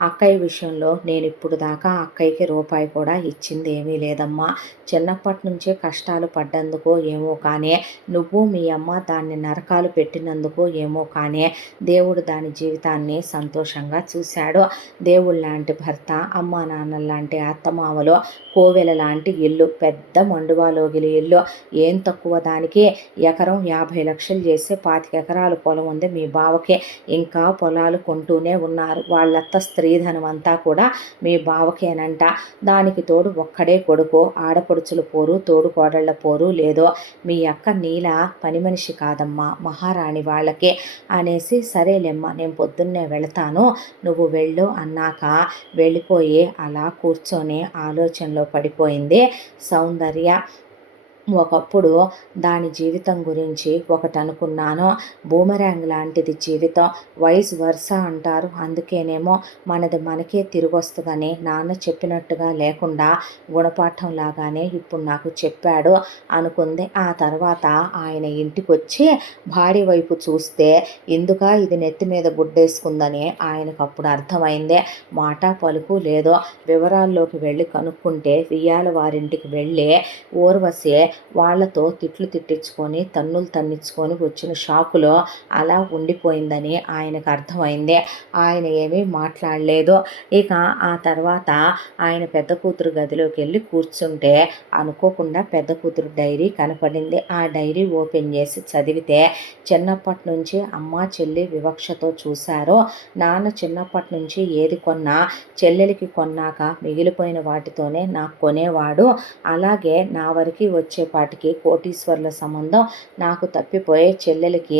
అక్కయ్య విషయంలో నేను ఇప్పుడు దాకా అక్కయ్యకి రూపాయి కూడా ఇచ్చింది ఏమీ లేదమ్మా. చిన్నప్పటి నుంచే కష్టాలు పడ్డందుకో ఏమో కానీ, నువ్వు మీ అమ్మ దాన్ని నరకాలు పెట్టినందుకో ఏమో కానీ, దేవుడు దాని జీవితాన్ని సంతోషంగా చూశాడు. దేవుడు లాంటి భర్త, అమ్మా నాన్నల లాంటి అత్తమామలు, కోవెల లాంటి ఇల్లు, పెద్ద మండువాలోగిలి ఇల్లు. ఏం తక్కువ దానికి? ఎకరం 50 లక్షలు చేసి 25 ఎకరాలు పొలం ఉంది మీ బావకి. ఇంకా పొలాలు కొంటూనే ఉన్నారు. వాళ్ళత్త స్త్రీధనం అంతా కూడా మీ బావకేనంట. దానికి తోడు ఒక్కడే కొడుకు, ఆడపడుచుల పోరు, తోడు కోడళ్ల పోరు లేదో. మీ అక్క నీల పని మనిషి కాదమ్మా, మహారాణి వాళ్ళకే అనేసి, సరేలేమ్మా నేను పొద్దున్నే వెళతాను, నువ్వు వెళ్ళు అన్నాక వెళ్ళిపోయి అలా కూర్చొని ఆలోచనలో పడిపోయింది సౌందర్య. ఒకప్పుడు దాని జీవితం గురించి ఒకటి అనుకున్నాను. బూమరాంగ్ లాంటిది జీవితం, వైస్ వర్సా అంటారు. అందుకేనేమో మనది మనకే తిరిగి వస్తుందని నాన్న చెప్పినట్టుగా లేకుండా గుణపాఠం లాగానే ఇప్పుడు నాకు చెప్పాడు అనుకుంది. ఆ తర్వాత ఆయన ఇంటికి వచ్చి భార్య వైపు చూస్తే ఎందుకా ఇది నెత్తి మీద గుడ్డేసుకుందని ఆయనకు అప్పుడు అర్థమైందే. మాట పలుకు లేదో. వివరాల్లోకి వెళ్ళి కనుక్కుంటే వియ్యాల వారింటికి వెళ్ళి ఊర్వశి వాళ్లతో తిట్లు తిట్టించుకొని తన్నులు తన్నించుకొని వచ్చిన షాకులో అలా ఉండిపోయిందని ఆయనకు అర్థమైంది. ఆయన ఏమీ మాట్లాడలేదు. ఇక ఆ తర్వాత ఆయన పెద్ద కూతురు గదిలోకి వెళ్ళి కూర్చుంటే అనుకోకుండా పెద్ద కూతురు డైరీ కనపడింది. ఆ డైరీ ఓపెన్ చేసి చదివితే చిన్నప్పటి నుంచి అమ్మ చెల్లి వివక్షతో చూశారు. నాన్న చిన్నప్పటి నుంచి ఏది కొన్నా చెల్లెలికి కొన్నాక మిగిలిపోయిన వాటితోనే నాకు కొనేవాడు. అలాగే నా వరకు వచ్చేపాటికి కోటీశ్వర్ల సంబంధం నాకు తప్పిపోయే చెల్లెలికి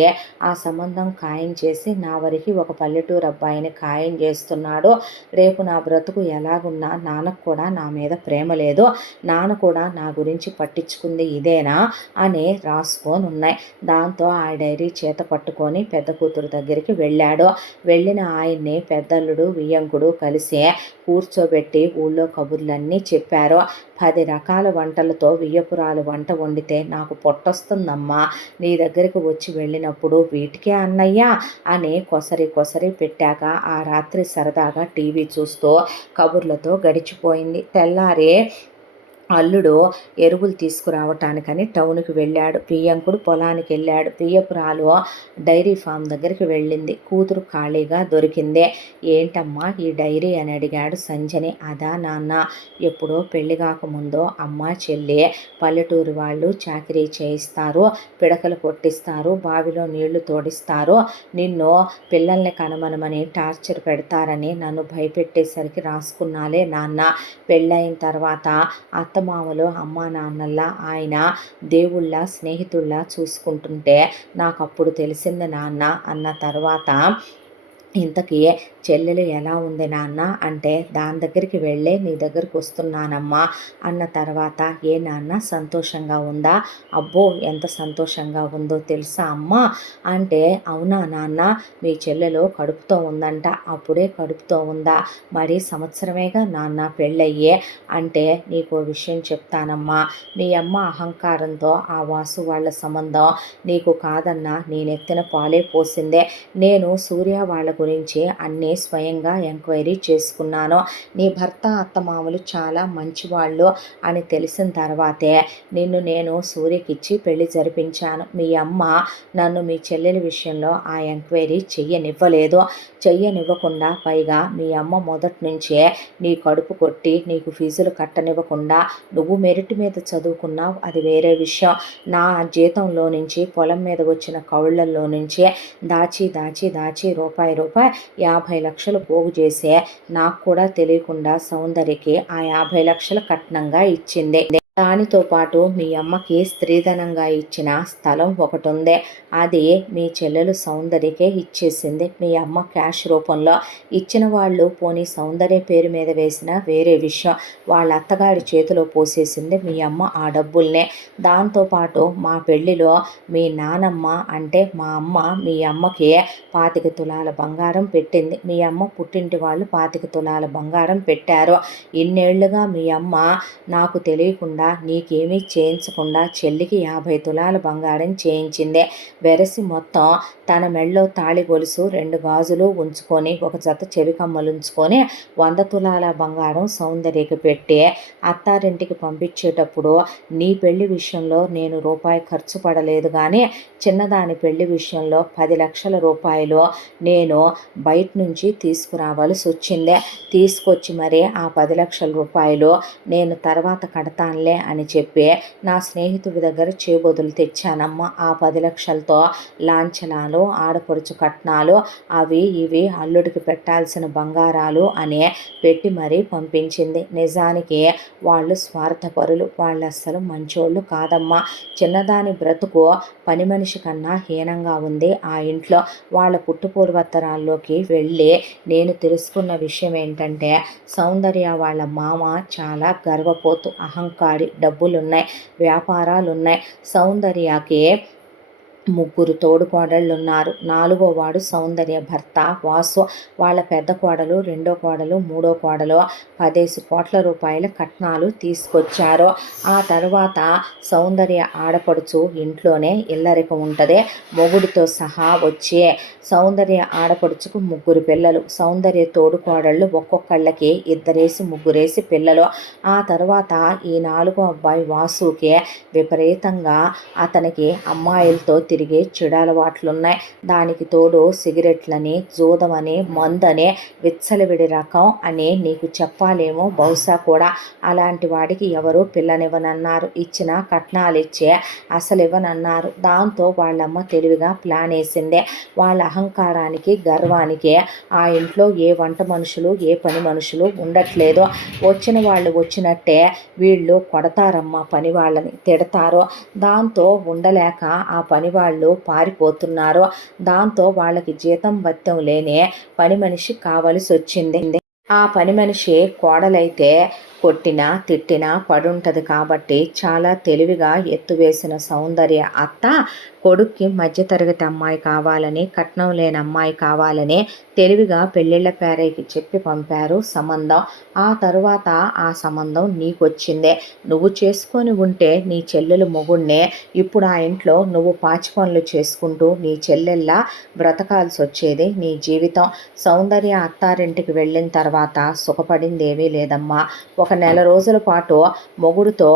ఆ సంబంధం ఖాయం చేసి నా వరకు ఒక పల్లెటూరు అబ్బాయిని ఖాయం చేస్తున్నాడు. రేపు నా బ్రతుకు ఎలాగున్నా నాన్నకు కూడా నా మీద ప్రేమ లేదు, నాన్న కూడా నా గురించి పట్టించుకుంది ఇదేనా అని రాసుకొని ఉన్నాయి. దాంతో ఆ డైరీ చేత పట్టుకొని పెద్ద కూతురు దగ్గరికి వెళ్ళాడు. వెళ్ళిన ఆయన్ని పెద్దల్లుడు వియ్యంకుడు కలిసి కూర్చోబెట్టి ఊళ్ళో కబుర్లన్నీ చెప్పారు. 10 రకాల వంటలతో వియ్యపురాలు వంట వండితే నాకు పొట్టొస్తుందమ్మా, నీ దగ్గరికి వచ్చి వెళ్ళినప్పుడు వీటికే అన్నయ్యా అని కొసరి కొసరి పెట్టాక ఆ రాత్రి సరదాగా టీవీ చూస్తూ కబుర్లతో గడిచిపోయింది. తెల్లారి అల్లుడు ఎరువులు తీసుకురావటానికని టౌన్కి వెళ్ళాడు. వియ్యంకుడు పొలానికి వెళ్ళాడు. వియ్యపురాలు డైరీ ఫామ్ దగ్గరికి వెళ్ళింది. కూతురు ఖాళీగా దొరికిందే. ఏంటమ్మా ఈ డైరీ అని అడిగాడు సంజని. అదా నాన్న, ఎప్పుడో పెళ్లి కాకముందో అమ్మ చెల్లి పల్లెటూరు వాళ్ళు చాకరీ చేయిస్తారు, పిడకలు కొట్టిస్తారు, బావిలో నీళ్లు తోడిస్తారు, నిన్ను పిల్లల్ని కనమనమని టార్చర్ పెడతారని నన్ను భయపెట్టేసరికి రాసుకున్నాలే నాన్న. పెళ్ళైన తర్వాత అత్తమామలు అమ్మా నాన్నల్లా ఆయన దేవుళ్ళ స్నేహితుళ్ళ చూసుకుంటుంటే నాకు అప్పుడు తెలిసింది నాన్న అన్న తర్వాత, ఇంతకీ చెల్లెలు ఎలా ఉంది నాన్న అంటే, దాని దగ్గరికి వెళ్ళే నీ దగ్గరికి వస్తున్నానమ్మా అన్న తర్వాత, ఏ నాన్న సంతోషంగా ఉందా? అబ్బో ఎంత సంతోషంగా ఉందో తెలుసా అమ్మ అంటే, అవునా నాన్న మీ చెల్లెలు కడుపుతో ఉందంట, అప్పుడే కడుపుతో ఉందా? మరి సంవత్సరమేగా నాన్న పెళ్ళయ్యే అంటే, నీకో విషయం చెప్తానమ్మా, మీ అమ్మ అహంకారంతో ఆ వాసు వాళ్ళ సంబంధం నీకు కాదన్నా నేనెత్తిన పాలే పోసిందే. నేను సూర్య వాళ్ళ గురించి అన్నీ స్వయంగా ఎంక్వైరీ చేసుకున్నాను. నీ భర్త అత్తమామలు చాలా మంచివాళ్ళు అని తెలిసిన తర్వాతే నిన్ను నేను సూర్యకిచ్చి పెళ్లి జరిపించాను. మీ అమ్మ నన్ను మీ చెల్లెలి విషయంలో ఆ ఎంక్వైరీ చెయ్యనివ్వకుండా పైగా మీ అమ్మ మొదటి నుంచే నీ కడుపు కొట్టి నీకు ఫీజులు కట్టనివ్వకుండా, నువ్వు మెరిట్ మీద చదువుకున్నావు అది వేరే విషయం, నా జీతంలో నుంచి పొలం మీద వచ్చిన కౌళ్లల్లో నుంచే దాచి దాచి దాచి రూపాయి 50 లక్షలు పోగు చేసే నాకు కూడా తెలియకుండా సౌందర్యకి ఆ 50 లక్షల కట్నంగా ఇచ్చింది. దానితో పాటు మీ అమ్మకి స్త్రీధనంగా ఇచ్చిన స్థలం ఒకటి ఉంది, అది మీ చెల్లెలు సౌందర్యకే ఇచ్చేసింది. మీ అమ్మ క్యాష్ రూపంలో ఇచ్చిన వాళ్ళు పోనీ సౌందర్య పేరు మీద వేసిన వేరే విషయం, వాళ్ళ అత్తగారి చేతిలో పోసేసింది మీ అమ్మ ఆ డబ్బుల్నే. దాంతోపాటు మా పెళ్లిలో మీ నానమ్మ అంటే మా అమ్మ మీ అమ్మకి 25 తులాల బంగారం పెట్టింది. మీ అమ్మ పుట్టింటి వాళ్ళు 25 తులాల బంగారం పెట్టారు. ఇన్నేళ్లుగా మీ అమ్మ నాకు తెలియకుండా నీకేమీ చేయించకుండా చెల్లికి 50 తులాల బంగారం చేయించిందే. వెరసి మొత్తం తన మెళ్ళో తాళి గొలుసు 2 గాజులు ఉంచుకొని ఒక జత చెవికమ్మలు ఉంచుకొని 100 తులాల బంగారం సౌందర్యకి పెట్టి అత్తారింటికి పంపించేటప్పుడు, నీ పెళ్లి విషయంలో నేను రూపాయి ఖర్చు పడలేదు కానీ చిన్నదాని పెళ్లి విషయంలో 10 లక్షల రూపాయలు నేను బయట నుంచి తీసుకురావాల్సి వచ్చిందే. తీసుకొచ్చి మరి ఆ 10 లక్షల రూపాయలు నేను తర్వాత కడతానులే అని చెప్పి నా స్నేహితుడి దగ్గర చేబొదులు తెచ్చానమ్మా. ఆ 10 లక్షలతో లాంఛనాలు, ఆడపడుచు కట్నాలు, అవి ఇవి అల్లుడికి పెట్టాల్సిన బంగారాలు అని పెట్టి మరీ పంపించింది. నిజానికి వాళ్ళు స్వార్థపరులు, వాళ్ళు అస్సలు మంచోళ్ళు కాదమ్మా. చిన్నదాని బ్రతుకు పని మనిషి కన్నా హీనంగా ఉంది ఆ ఇంట్లో. వాళ్ళ పుట్టుపూర్వత్తరాల్లోకి వెళ్ళి నేను తెలుసుకున్న విషయం ఏంటంటే, సౌందర్య వాళ్ళ మామ చాలా గర్వపోతు, అహంకారి, డబ్బులున్నాయి, వ్యాపారాలున్నాయి. సౌందర్యకి 3 తోడుకోడళ్ళున్నారు. 4వ వాడు సౌందర్య భర్త వాసు. వాళ్ళ పెద్ద కోడలు, రెండో కోడలు, మూడో కోడలు 10 కోట్ల రూపాయల కట్నాలు తీసుకొచ్చారు. ఆ తర్వాత సౌందర్య ఆడపడుచు ఇంట్లోనే ఇల్లరికం ఉంటుంది. మొగుడితో సహా వచ్చి సౌందర్య ఆడపడుచుకు 3 పిల్లలు, సౌందర్య తోడుకోడళ్ళు ఒక్కొక్కళ్ళకి 2 3 పిల్లలు. ఆ తర్వాత ఈ 4వ అబ్బాయి వాసుకి విపరీతంగా అతనికి అమ్మాయిలతో తిరిగే చెడు అలవాట్లున్నాయి. దానికి తోడు సిగరెట్లని, జూదమని, మందని, విచ్చలవిడి రకం అని నీకు చెప్పాలేమో బహుశా కూడా. అలాంటి వాడికి ఎవరు పిల్లనివ్వనన్నారు. ఇచ్చిన కట్నాలు ఇచ్చే అసలు ఇవ్వనన్నారు. దాంతో వాళ్ళమ్మ తెలివిగా ప్లాన్ వేసిందే. వాళ్ళ అహంకారానికి, గర్వానికి ఆ ఇంట్లో ఏ వంట మనుషులు, ఏ పని మనుషులు ఉండట్లేదు. వచ్చిన వాళ్ళు వచ్చినట్టే వీళ్ళు కొడతారమ్మా, పని వాళ్ళని తిడతారు. దాంతో ఉండలేక ఆ పని వాళ్ళు పారిపోతున్నారు. దాంతో వాళ్ళకి జీతం భత్యం లేని పని మనిషి కావలసి వచ్చింది. ఆ పని మనిషి కోడలైతే కొట్టినా తిట్టినా పడుంటది కాబట్టి చాలా తెలివిగా ఎత్తువేసిన సౌందర్య అత్త కొడుక్కి మధ్యతరగతి అమ్మాయి కావాలని, కట్నం లేని అమ్మాయి కావాలని తెలివిగా పెళ్ళిళ్ళ పేరైకి చెప్పి పంపారు సంబంధం. ఆ తరువాత ఆ సంబంధం నీకొచ్చిందే. నువ్వు చేసుకొని ఉంటే నీ చెల్లెలు మొగుడినే ఇప్పుడు ఆ ఇంట్లో నువ్వు పాచి పనులు చేసుకుంటూ నీ చెల్లెల్లా బ్రతకాల్సి వచ్చేది నీ జీవితం. సౌందర్య అత్తారింటికి వెళ్ళిన తర్వాత సుఖపడిందేమీ లేదమ్మా. ఒక నెల రోజుల పాటు మొగుడుతో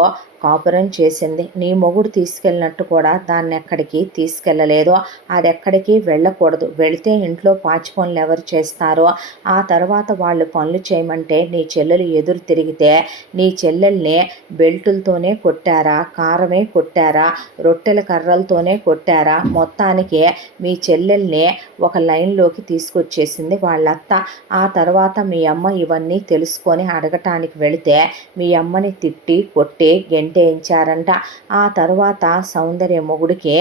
కాపురం చేసింది. నీ మొగుడు తీసుకెళ్ళినట్టు కూడా దాన్ని ఎక్కడికి తీసుకెళ్ళలేదు. అది ఎక్కడికి వెళ్ళకూడదు. వెళితే ఇంట్లో పాచి పనులు ఎవరు చేస్తారో. ఆ తర్వాత వాళ్ళు పనులు చేయమంటే నీ చెల్లెలు ఎదురు తిరిగితే నీ చెల్లెల్ని బెల్టులతోనే కొట్టారా, కారమే కొట్టారా, రొట్టెల కర్రలతోనే కొట్టారా, మొత్తానికి మీ చెల్లెల్ని ఒక లైన్లోకి తీసుకొచ్చేసింది వాళ్ళత్త. ఆ తర్వాత మీ అమ్మ ఇవన్నీ తెలుసుకొని అడగటానికి వెళితే మీ అమ్మని తిట్టి కొట్టి గెంటేయించారంట. ఆ తర్వాత సౌందర్య మొగుడికి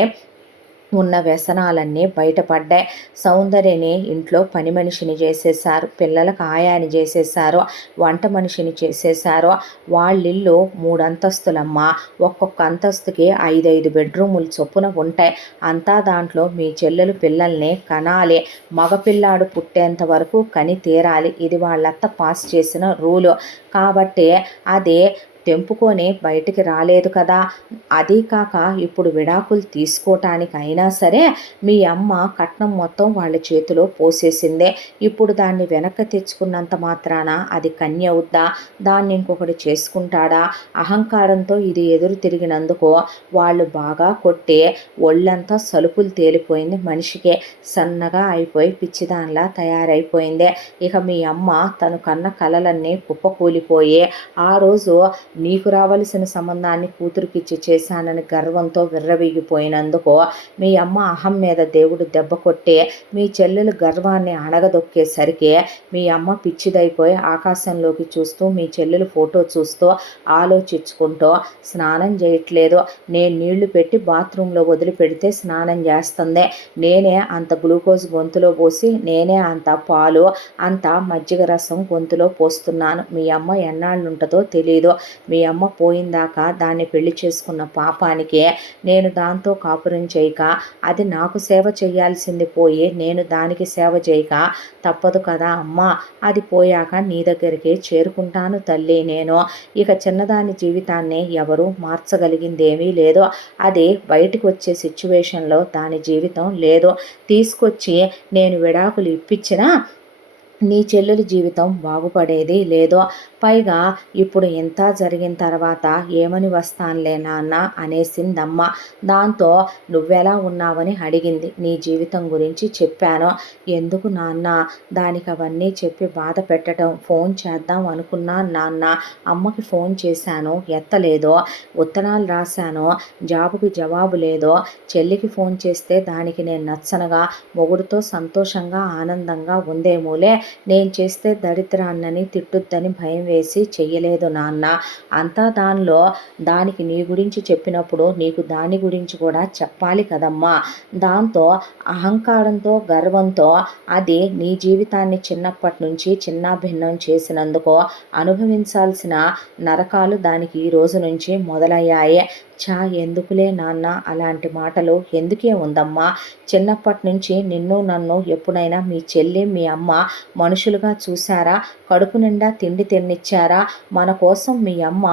ఉన్న వ్యసనాలన్నీ బయటపడ్డాయి. సౌందర్యని ఇంట్లో పని మనిషిని చేసేశారు, పిల్లలకు ఆయాని చేసేశారు, వంట మనిషిని చేసేశారు. వాళ్ళిల్లు 3 అంతస్తులమ్మ. ఒక్కొక్క అంతస్తుకి 5 బెడ్రూములు చొప్పున ఉంటాయి. అంతా దాంట్లో మీ చెల్లెలు పిల్లల్ని కనాలి. మగపిల్లాడు పుట్టేంత వరకు కని తీరాలి. ఇది వాళ్ళత్త పాస్ చేసిన రూలు. కాబట్టి అది తెంపుకొని బయటికి రాలేదు కదా. అదీ కాక ఇప్పుడు విడాకులు తీసుకోవటానికి అయినా సరే మీ అమ్మ కట్నం మొత్తం వాళ్ళ చేతిలో పోసేసిందే. ఇప్పుడు దాన్ని వెనక్కి తెచ్చుకున్నంత మాత్రాన అది కన్య అవుద్దా? దాన్ని ఇంకొకటి చేసుకుంటాడా? అహంకారంతో ఇది ఎదురు తిరిగినందుకు వాళ్ళు బాగా కొట్టి ఒళ్ళంతా సలుపులు తేలిపోయింది. మనిషికే సన్నగా అయిపోయి పిచ్చిదానిలా తయారైపోయింది. ఇక మీ అమ్మ తను కన్న కలలన్నీ కుప్పకూలిపోయి ఆ రోజు నీకు రావలసిన సంబంధాన్ని కూతురికిచ్చి చేశానని గర్వంతో విర్రవీగిపోయినందుకు మీ అమ్మ అహం మీద దేవుడు దెబ్బ కొట్టి మీ చెల్లెలు గర్వాన్ని అణగదొక్కేసరికి మీ అమ్మ పిచ్చిదైపోయి ఆకాశంలోకి చూస్తూ మీ చెల్లెలు ఫోటో చూస్తూ ఆలోచించుకుంటూ స్నానం చేయట్లేదు. నేను నీళ్లు పెట్టి బాత్రూంలో వదిలిపెడితే స్నానం చేస్తుంది. నేనే అంత గ్లూకోజ్ గొంతులో పోసి, నేనే అంత పాలు, అంత మజ్జిగ రసం గొంతులో పోస్తున్నాను. మీ అమ్మ ఎన్నాళ్ళుంటుందో తెలీదు. మీ అమ్మ పోయిందాకా దాన్ని పెళ్లి చేసుకున్న పాపానికి నేను దాంతో కాపురం చేయక, అది నాకు సేవ చేయాల్సింది పోయి నేను దానికి సేవ చేయక తప్పదు కదా అమ్మా. అది పోయాక నీ దగ్గరికి చేరుకుంటాను తల్లి నేను. ఇక చిన్నదాని జీవితాన్ని ఎవరు మార్చగలిగిందేమీ లేదు. అది బయటకు వచ్చే సిచ్యువేషన్లో దాని జీవితం లేదు. తీసుకొచ్చి నేను విడాకులు ఇప్పించినా నీ చెల్లెలి జీవితం బాగుపడేది లేదో. పైగా ఇప్పుడు ఇంత జరిగిన తర్వాత ఏమని వస్తానులే నాన్న అనేసిందమ్మ. దాంతో నువ్వెలా ఉన్నావని అడిగింది. నీ జీవితం గురించి చెప్పాను. ఎందుకు నాన్న దానికి అవన్నీ చెప్పి బాధ పెట్టడం, ఫోన్ చేద్దాం అనుకున్నాను నాన్న. అమ్మకి ఫోన్ చేశాను, ఎత్తలేదో. ఉత్తరాలు రాశాను, జాబుకి జవాబు లేదో. చెల్లికి ఫోన్ చేస్తే దానికి నేను నచ్చనగా మొగుడుతో సంతోషంగా ఆనందంగా ఉందేమోలే, నేను చేస్తే దరిద్రాన్నని తిట్టుద్దని భయం వేసి చెయ్యలేదు నాన్న. అంతా దానికి నీ గురించి చెప్పినప్పుడు నీకు దాని గురించి కూడా చెప్పాలి కదమ్మా. దాంతో అహంకారంతో గర్వంతో అది నీ జీవితాన్ని చిన్నప్పటి నుంచి చిన్నాభిన్నం చేసినందుకు అనుభవించాల్సిన నరకాలు దానికి ఈ రోజు నుంచి మొదలయ్యాయి. ఎందుకులే నాన్న అలాంటి మాటలు, ఎందుకే ఉందమ్మా. చిన్నప్పటి నుంచి నిన్ను నన్ను ఎప్పుడైనా మీ చెల్లి మీ అమ్మ మనుషులుగా చూశారా? కడుపు నిండా తిండి తిన్నిచ్చారా? మన కోసం మీ అమ్మ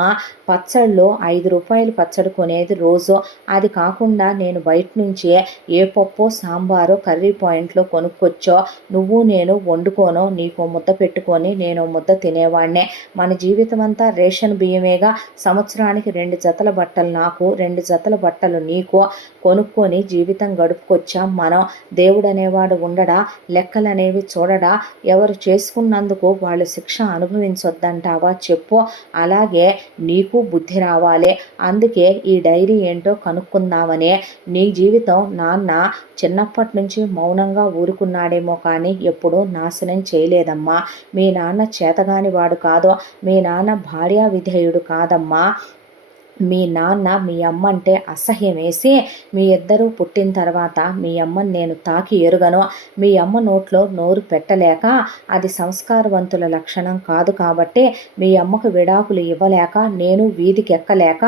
పచ్చళ్ళు 5 రూపాయలు పచ్చడి కొనేది రోజు. అది కాకుండా నేను బయట నుంచి ఏ పప్పు సాంబారు కర్రీ పాయింట్లో కొనుక్కొచ్చో నువ్వు నేను వండుకోను, నీకు ముద్ద పెట్టుకొని నేను ముద్ద తినేవాడినే. మన జీవితం అంతా రేషన్ బియ్యమేగా. సంవత్సరానికి 2 జతల బట్టలు నాకు, 2 జతల బట్టలు నీకు కొనుక్కొని జీవితం గడుపుకొచ్చాం మనం. దేవుడు అనేవాడు ఉండడా? లెక్కలనేవి చూడడా? ఎవరు చేసుకున్నందుకు వాళ్ళు శిక్ష అనుభవించొద్దంటావా చెప్పు. అలాగే నీకు బుద్ధి రావాలి. అందుకే ఈ డైరీ ఏంటో కనుక్కుందామని. నీ జీవితం నాన్న చిన్నప్పటి నుంచి మౌనంగా ఊరుకున్నాడేమో కానీ ఎప్పుడూ నాశనం చేయలేదమ్మా. మీ నాన్న చేతగాని వాడు కాదు, మీ నాన్న భార్యా విధేయుడు కాదమ్మా. మీ నాన్న మీ అమ్మ అంటే అసహ్యం వేసి మీ ఇద్దరూ పుట్టిన తర్వాత మీ అమ్మని నేను తాకి ఎరుగను. మీ అమ్మ నోట్లో నోరు పెట్టలేక, అది సంస్కారవంతుల లక్షణం కాదు కాబట్టి మీ అమ్మకు విడాకులు ఇవ్వలేక, నేను వీధికి ఎక్కలేక,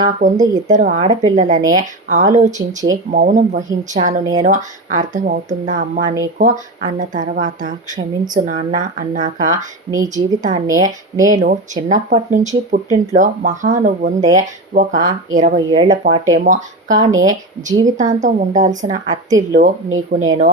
నాకుంది 2 ఆడపిల్లలనే ఆలోచించి మౌనం వహించాను నేను. అర్థమవుతుందా అమ్మా నీకు అన్న తర్వాత, క్షమించు నాన్న అన్నాక, నీ జీవితాన్నే నేను చిన్నప్పటి నుంచి పుట్టింట్లో ఉందే ఒక 20 ఏళ్ల పాటేమో, కానీ జీవితాంతం ఉండాల్సిన అత్తిళ్ళు నీకు నేను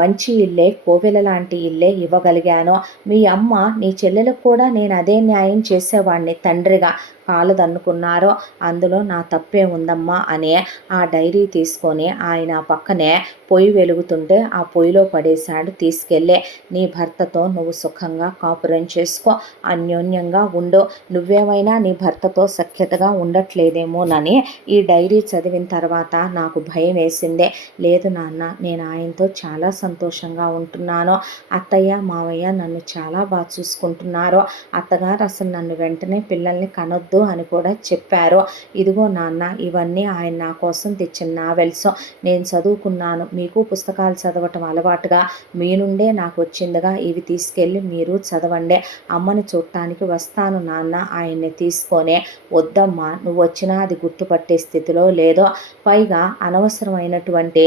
మంచి ఇల్లే, కోవెల లాంటి ఇల్లే ఇవ్వగలిగాను. మీ అమ్మ నీ చెల్లెలకు కూడా నేను అదే న్యాయం చేసేవాడిని తండ్రిగా. కాలు దన్నుకున్నారో అందులో నా తప్పే ఉందమ్మా అని ఆ డైరీ తీసుకొని ఆయన పక్కనే పొయ్యి వెలుగుతుంటే ఆ పొయ్యిలో పడేశాడు తీసుకెళ్ళి. నీ భర్తతో నువ్వు సుఖంగా కాపురం చేసుకో, అన్యోన్యంగా ఉండు. నువ్వేమైనా నీ భర్తతో సఖ్యతగా ఉండట్లేదేమోనని ఈ డైరీ చదివిన తర్వాత నాకు భయం వేసిందే. లేదు నాన్న, నేను ఆయనతో చాలా సంతోషంగా ఉంటున్నాను. అత్తయ్య మావయ్య నన్ను చాలా బాగా చూసుకుంటున్నారు. అత్తగారు అసలు నన్ను వెంటనే పిల్లల్ని కనొద్దు అని కూడా చెప్పారు. ఇదిగో నాన్న, ఇవన్నీ ఆయన నా కోసం తెచ్చిన నావెల్స్. నేను చదువుకున్నాను, మీకు పుస్తకాలు చదవటం అలవాటుగా మీ నుండే నాకు వచ్చిందిగా. ఇవి తీసుకెళ్ళి మీరు చదవండి. అమ్మని చూడటానికి వస్తాను నాన్న ఆయన్ని తీసుకొని. వద్దమ్మా, నువ్వు వచ్చినా అది గుర్తుపట్టే స్థితిలో లేదో. పైగా అనవసరమైనటువంటి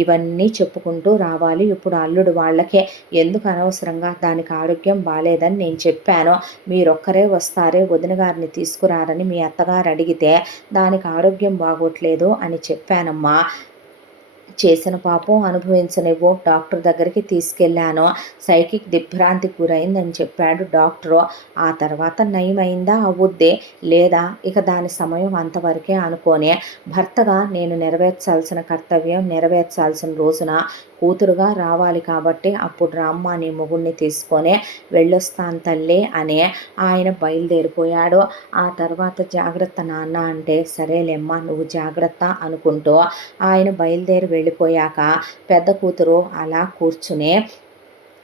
ఇవన్నీ చెప్పుకుంటూ రావాలి ఇప్పుడు అల్లుడు వాళ్ళకే. ఎందుకు అనవసరంగా? దానికి ఆరోగ్యం బాలేదని నేను చెప్పాను. మీరొక్కరే వస్తారే, వదిన గారిని తీసుకురారని మీ అత్తగారు అడిగితే దానికి ఆరోగ్యం బాగోట్లేదు అని చెప్పానమ్మా. చేసిన పాపం అనుభవించనివ్వు. డాక్టర్ దగ్గరికి తీసుకెళ్ళాను. సైకిక్ దిగ్భ్రాంతికి గురైందని చెప్పాడు డాక్టరు. ఆ తర్వాత నయమైందా అవుద్ది, లేదా ఇక దాని సమయం అంతవరకే అనుకోని, భర్తగా నేను నెరవేర్చాల్సిన కర్తవ్యం నెరవేర్చాల్సిన రోజున కూతురుగా రావాలి కాబట్టి అప్పుడు రామ్మ నీ మొగుడిని తీసుకొని వెళ్ళొస్తాను తల్లి అని ఆయన బయలుదేరిపోయాడు. ఆ తర్వాత జాగ్రత్త నాన్న అంటే, సరేలేమ్మా నువ్వు జాగ్రత్త అనుకుంటూ ఆయన బయలుదేరి వెళ్ళిపోయాక పెద్ద కూతురు అలా కూర్చుని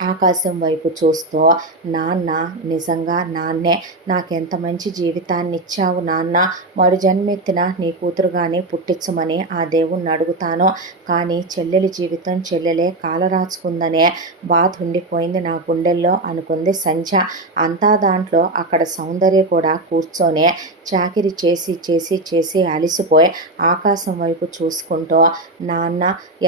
ఆకాశం వైపు చూస్తూ, నాన్న నిజంగా నాన్నే, నాకెంత మంచి జీవితాన్ని ఇచ్చావు నాన్న. మరు జన్మెత్తిన నీ కూతురుగానే పుట్టించమని ఆ దేవుణ్ణి అడుగుతాను. కానీ చెల్లెలి జీవితం చెల్లెలే కాలరాచుకుందనే బాధ ఉండిపోయింది నా గుండెల్లో అనుకుంది సంధ్య. అంతా దాంట్లో అక్కడ సౌందర్య కూడా కూర్చొని చాకిరి చేసి చేసి చేసి అలిసిపోయి ఆకాశం వైపు చూసుకుంటూ, నాన్న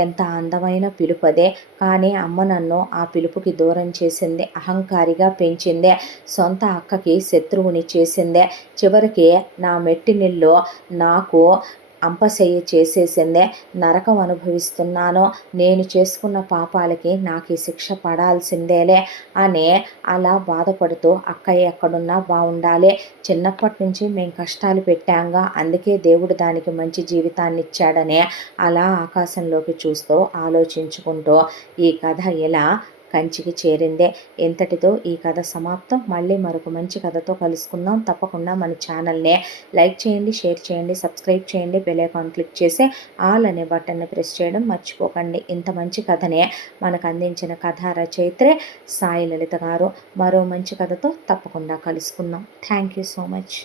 ఎంత అందమైన పిలుపదే, కానీ అమ్మ నన్ను ఆ పిలుపుకి దూరం చేసిందే, అహంకారిగా పెంచిందే, సొంత అక్కకి శత్రువుని చేసిందే, చివరికి నా మెట్టినిల్లో నాకు అంపశయ్య చేసేసిందే, నరకం అనుభవిస్తున్నాను, నేను చేసుకున్న పాపాలకి నాకు ఈ శిక్ష పడాల్సిందేలే అని అలా బాధపడుతూ అక్కయ్య ఎక్కడున్నా బాగుండాలి, చిన్నప్పటి నుంచి మేము కష్టాలు పెట్టాంగా, అందుకే దేవుడు దానికి మంచి జీవితాన్ని ఇచ్చాడని అలా ఆకాశంలోకి చూస్తూ ఆలోచించుకుంటూ ఈ కథ ఇలా కంచికి చేరిందే. ఇంతటితో ఈ కథ సమాప్తం. మళ్ళీ మరొక మంచి కథతో కలుసుకుందాం. తప్పకుండా మన ఛానల్ని లైక్ చేయండి, షేర్ చేయండి, సబ్స్క్రైబ్ చేయండి, బెల్ ఐకాన్ క్లిక్ చేసి ఆల్ అనే బటన్ని ప్రెస్ చేయడం మర్చిపోకండి. ఇంత మంచి కథనే మనకు అందించిన కథా రచయిత్రే సాయి లలిత గారు. మరో మంచి కథతో తప్పకుండా కలుసుకుందాం. Thank you so much.